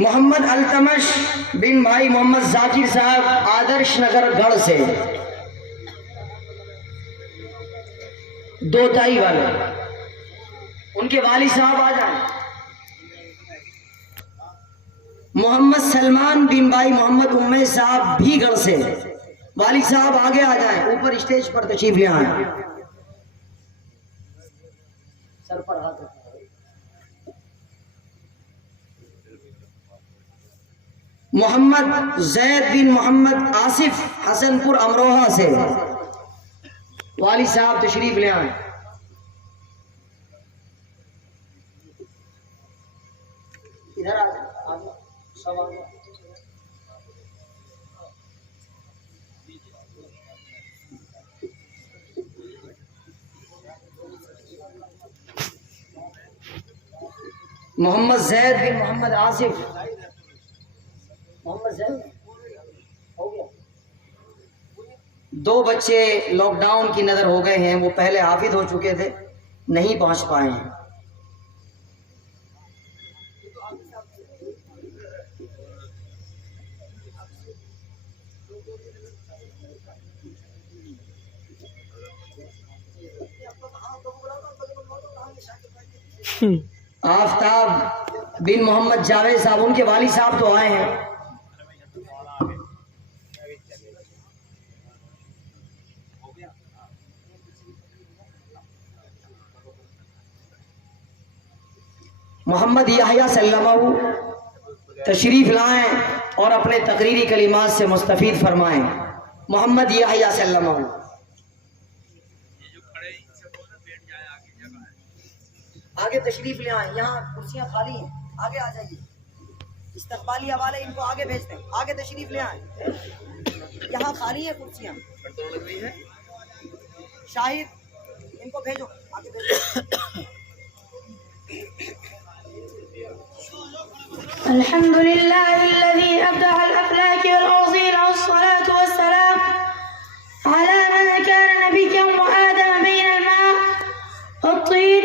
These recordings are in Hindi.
मोहम्मद अल्तमश बिन भाई मोहम्मद जाकिर साहब आदर्श नगर गढ़ से, दो ताई वाले, उनके वाली साहब आ जाए। मोहम्मद सलमान बिन भाई मोहम्मद उम्मे साहब भी गढ़ से, वाली साहब आगे आ जाए, ऊपर स्टेज पर तशरीफ ले आए। सर पर हाथ रखो। मोहम्मद जैद बिन मोहम्मद आसिफ हसनपुर अमरोहा से, वाली साहब तशरीफ ले आए। इधर आ जाए, सब आ जाए। मोहम्मद जैद बिन मोहम्मद आसिफ, मोहम्मद जैद हो गया। दो बच्चे लॉकडाउन की नजर हो गए हैं, वो पहले हाफिज हो चुके थे, नहीं पहुंच पाए हैं। आफ्ताब बिन मोहम्मद जावेद साहब, उनके वाली साहब तो आए हैं। मोहम्मद याहिया सल्लमाहु तशरीफ लाएं और अपने तकरीरी कलिमात से मुस्तफीद फरमाएं। मोहम्मद याहिया सल्लमाहु आगे तशरीफ ले आए। यहाँ कुर्सियाँ खाली हैं, आगे आ जाइए। इस्तकबालिया वाले इनको आगे भेजते हैं, आगे तशरीफ ले आए। यहाँ खाली है कुर्सियाँ, शाहिद इनको भेजो, आगे भेजो। अल्हम्दुलिल्लाहिल्लज़ी अब्दअ अल-अफ़लाक वल-अर्ज़ीन वस्सलातु वस्सलाम अला मन कान नबिय्यन व आदम बैन अल-मा व-त्तीन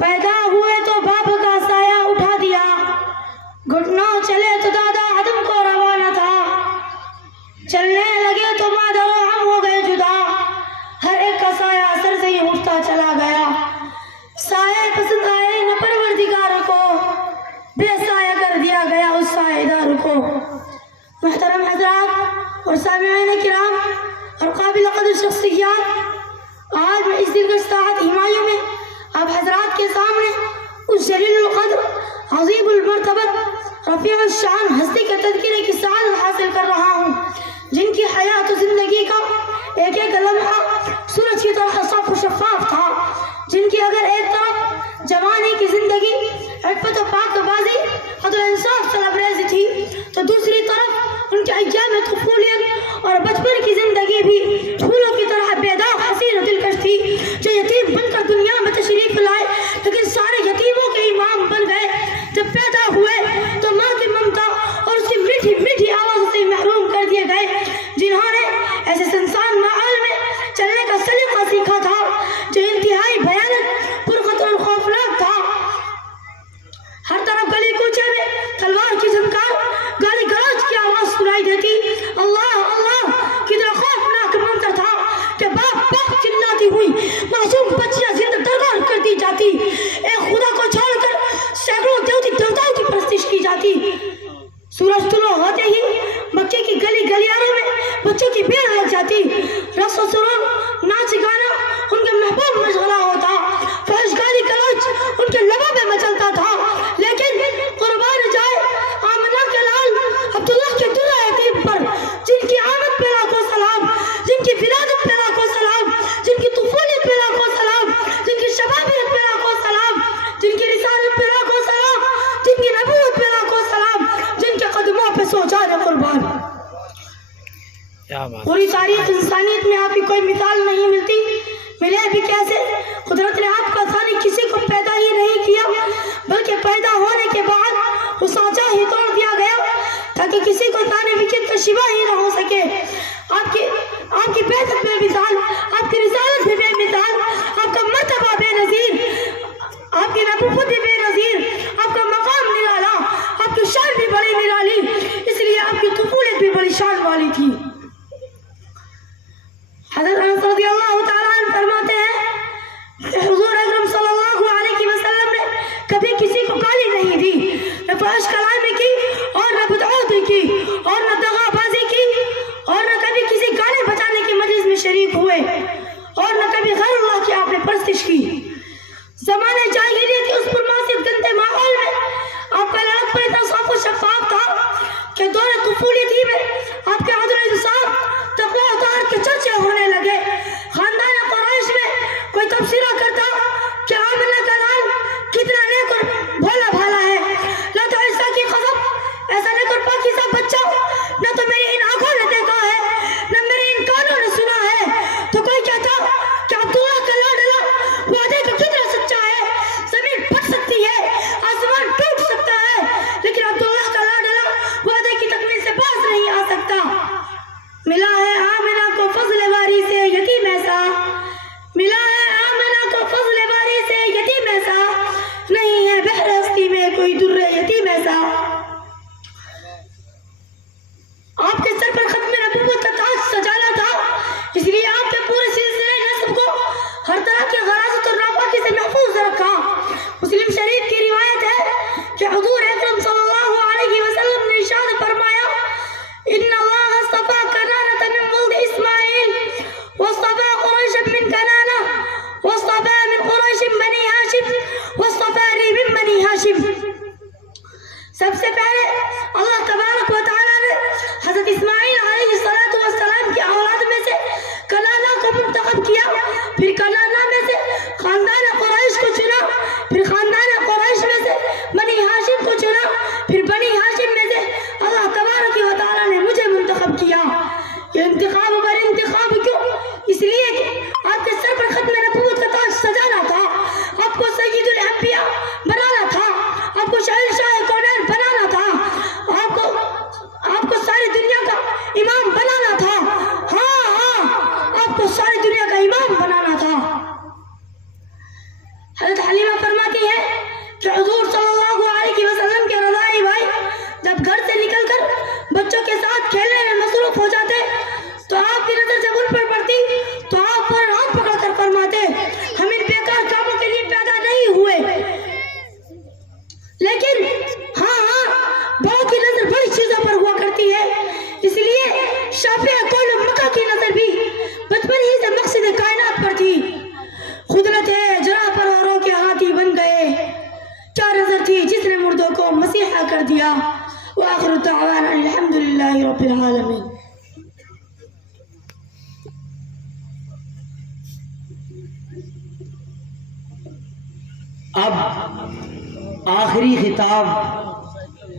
पैदा हुए तो बाप का साया उठा दिया, घुटनों चले तो दादा आदम को रवाना था, चलने लगे तो मादर और हम हो गए जुदा, हर एक का साया असर से ही उठता चला गया। साये पसंद आए न परवरदिगार को, बेसाया कर दिया गया उस सायेदार को। मुहतरम हज़रात और सामिईन किराम और काबिल क़द्र शख्सियत, आज मैं इस दिलगश्ता हिमायू में आप हज़रात के सामने उस जलीलुल क़द्र, अज़ीमुल मर्तबत, रफ़ीउल शान हस्ती के तज़किरे की सआदत हासिल कर रहा हूँ, जिनकी हयात और ज़िंदगी का एक एक लम्हा सूरज की तरह साफ और शफ़ाफ था, जिनकी अगर एक तरफ जवानी की ज़िंदगी इफ़्फ़त और पाकबाज़ी अदल इंसाफ से लबरेज़ थी, तो दूसरी तरफ उनके अय्याम तुफ़ूलियत और बचपन की ज़िंदगी भी फूलों की तरह बेदाग, हसीन और दिलकश थी, जो यतीम बनकर दुनिया में तशरीफ़ लाए, लेकिन सारे यतीमों के इमाम बन गए। जब पैदा हुए तो माँ की ममता और उसकी मीठी मीठी आवाज़ से महरूम कर दिए गए, जिन्होंने ऐसे संसार माहौल में चलने का सलीका सीखा था जो इंतहाई भयानक, पुरखतरा और खौफनाक था। हर तरफ गली कूचे में तलवार की झनकार, गाली गलौज की आवाज सुनाई देती। अल्लाह अल्लाह कितना खौफनाक मंजर था कि बाप बाप चिल्लाती हुई मासूम बच्चियां जिंदा दरगार कर दी जाती, एक खुदा को छोड़कर सैकड़ों देवती देवताओं की परस्तिश की जाती। सूरज तुलो होते ही मक्के की गली गलियारों में बच्चों की भीड़ लग जाती, रक्स और सुरूर, नाच गाना उनके महबूब मशगला होता, फहश गाली गलौज उनके लबों में मचलता था, लेकिन पूरी तारीख इंसानियत में आपकी कोई मिसाल नहीं मिलती, मिले भी कैसे। कुदरत ने आपका सानी किसी को पैदा ही नहीं किया, बल्कि पैदा होने के बाद वो सांचा ही तोड़ दिया गया ताकि किसी को ताने विकित का शिवा ही ना हो सके। आपकी बेइज्जत बेमिसाल, आपकी रिसालत भी बेमिसाल, आपका मर्तबा बेनज़ीर, आपकी नबूवत भी बेनज़ीर, आपका मकाम निराला, आपकी शान भी बड़ी निराली, इसलिए आपकी तुफूलियत भी बड़ी शान वाली थी। हज़रत अनस रज़ियल्लाहु ताला अन्हु फरमाते हैं कि हुज़ूर अकरम सल्लल्लाहु अलैहि वसल्लम ने कभी किसी को गाली नहीं दी, न फहश कलामी की और न बदअहदी की और न दगाबाजी की और न कभी किसी गाने बजाने की मजलिस में शरीक हुए और न कभी गैर अल्लाह की आपने परस्तिश की। ज़माने जाहिलियत के उस पुरमासियत गंदे माहौल में आपका लड़कपन इतना साफ और शफ़ाफ था कि दौरे तुफूलियत ही में आपके अदल इंसाफ, तक़वा और तहर के चर्चे होने लगे। खानदान कुरैश में कोई तबसरा करता कि आमिना का लाल कितना नेक और भोला भाला है, न तो ऐसा की कसम, ऐसा नेक और पाकीज़ा बच्चा न तो मेरी इन आंखों ने देखा है, न मेरे इन कानों ने सुना है। तो कोई कहता कि अब्दुल्लाह का लाडला वादे का कितना सच्चा है, जमीन फट सकती है, आसमान टूट सकता है, लेकिन अब्दुल्लाह का लाडला वादे की तकमील से बाज नहीं आ सकता। मिला है आमिना को फज़ल वारी से यतीम ऐसा, मिला है आमिना को फज़ल वारी से यतीम ऐसा, नहीं है बहरस्ती में कोई दुर्रे यतीम ऐसा। आपके सर पर खत्म नबूवत का ताज सजाना था, इसलिए आपके पूरे सिलसिले नस्ब को हर तरह की गराजत और नापाकी से महफूज रखा। मुस्लिम शरीफ की रिवायत है कि हुज़ूर अकरम सल्लल्लाहु अलैहि वसल्लम ने इरशाद फरमाया, इन्ना अल्लाह अस्तफ़ा कनाना मिन वल्द इस्माइल वस्तफ़ा कुरैश मिन कनाना वस्तफ़ा मिन कुरैश बनी हाशिम वस्तफ़ानी मिन बनी हाशिम। सबसे पहले अल्लाह तबारक व तआला ने हज़रत इस्माइल अलैहिस्सलातु वस्सलाम की औलाद में से कनाना को मुंतखब किया, फिर कनाना में से खानदान कुरैश को चुना, फिर खानदान कुरैश में से बनी हाशिम को चुना, फिर बनी हाशिम में से अल्लाह तबारक व तआला ने मुझे मुंतखब किया। ये इंतखाब पर इंतखाब क्यों? इसलिए कि आपके सर पर खत्म नबूवत का ताज सजाना था, आपको सय्यदुल अंबिया बनाना था, आपको शहंशाह कौनैन बनाना था, आपको सारी दुनिया का इमाम बनाना था। हाँ, आपको सारी दुनिया का इमाम बनाना था। हज़रत हलीमा फरमाती है कि हुज़ूर सल्लल्लाहु अलैहि वसल्लम के रज़ाई भाई जब घर से निकलकर बच्चों के साथ खेलने में मसरूफ हो जाते तो आपकी नजर जब उन पर पड़ती तो आप फौरन हाथ पकड़कर फरमाते, हम इन बेकार कामों के लिए पैदा नहीं हुए। लेकिन हाँ, बड़ों की नजर बड़ी चीजों पर हुआ करती है, इसलिए शाफिया कौल मक्का की नजर भी बचपन ही से मकसद कायनात पर थी। खुदरत है जरा पर औरों के हाथी बन गए, क्या नजर थी जिसने मुर्दों को मसीहा कर दिया। व आखिरु दावाना अल्हम्दुलिल्लाहि रब्बिल आलमीन। अब आखिरी खिताब